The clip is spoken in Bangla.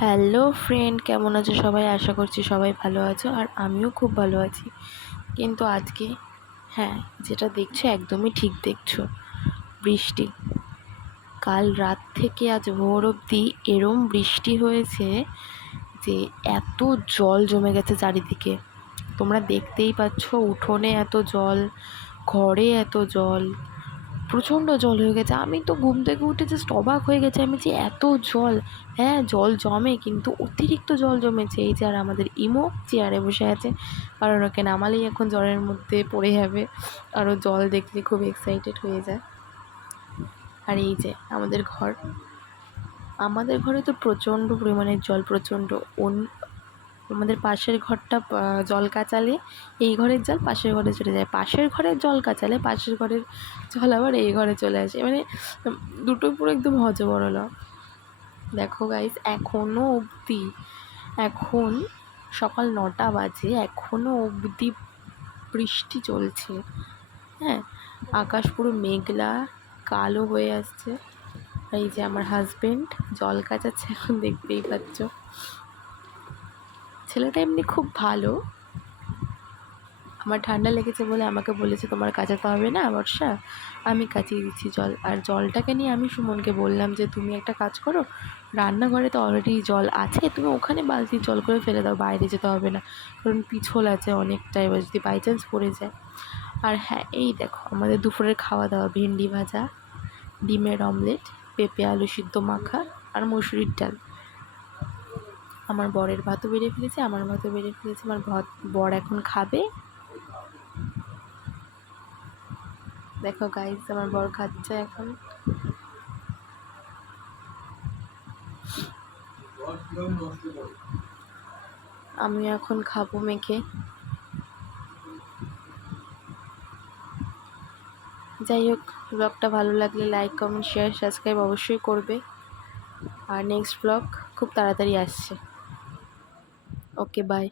হ্যালো ফ্রেন্ড, কেমন আছো সবাই? আশা করছি সবাই ভালো আছো, আর আমিও খুব ভালো আছি। কিন্তু আজকে হ্যাঁ, যেটা দেখছো একদমই ঠিক দেখছো, বৃষ্টি। কাল রাত থেকে আজ ভোর অবধি এরম বৃষ্টি হয়েছে যে এত জল জমে গেছে চারিদিকে। তোমরা দেখতেই পাচ্ছ, উঠোনে এত জল, ঘরে এত জল, প্রচণ্ড জল হয়ে গেছে। আমি তো ঘুম থেকে উঠে জাস্ট অবাক হয়ে গেছি, আমি যে এত জল। হ্যাঁ, জল জমে, কিন্তু অতিরিক্ত জল জমেছে। এই যে আর আমাদের ইমো চেয়ারে বসে আছে, কারণ ওকে নামালেই এখন জলের মধ্যে পড়ে যাবে, আরও জল দেখলে খুব এক্সাইটেড হয়ে যায়। আর এই যে আমাদের ঘরে তো প্রচণ্ড পরিমাণে জল, প্রচণ্ড। আমাদের পাশের ঘরটা জল কাচালে এই ঘরের জল পাশের ঘরে চলে যায়, পাশের ঘরের জল কাচালে পাশের ঘরের জল আবার এই ঘরে চলে আসে, মানে দুটোই পুরো একদম হজবরল। দেখো গাইস, এখন সকাল 9টা বাজে, এখনও অবধি বৃষ্টি চলছে। হ্যাঁ, আকাশ পুরো মেঘলা, কালো হয়ে আসছে। এই যে আমার হাজবেন্ড জল কাচাচ্ছে, এখন দেখতেই পাচ্ছ। ছেলেটা এমনি খুব ভালো। আমার ঠান্ডা লেগেছে বলে আমাকে বলেছে তোমার কাচাতে হবে না বর্ষা, আমি কাচিয়ে দিচ্ছি জল। আর জলটাকে নিয়ে আমি সুমনকে বললাম যে তুমি একটা কাজ করো, রান্নাঘরে তো অলরেডি জল আছে, তুমি ওখানে বালতির জল করে ফেলে দাও, বাইরে যেতে হবে না, কারণ পিছল আছে অনেকটা, এবার যদি বাই চান্স পড়ে যায়। আর হ্যাঁ, এই দেখো আমাদের দুপুরের খাওয়া দাওয়া, ভেন্ডি ভাজা, ডিমের অমলেট, পেঁপে আলু সিদ্ধ মাখা, আর মসুরির ডাল। আমার বরের ভাতও বেড়ে ফেলেছে, আমার ভাতও বেড়ে ফেলেছে। আমার বর এখন খাবে। দেখো গাইস, আমার বর খাচ্ছে এখন। আমি এখন খাবো মেখে। যাই হোক, ব্লগটা ভালো লাগলে লাইক, কমেন্ট, শেয়ার, সাবস্ক্রাইব অবশ্যই করবে। আর নেক্সট ব্লগ খুব তাড়াতাড়ি আসছে। ওকে, বাই।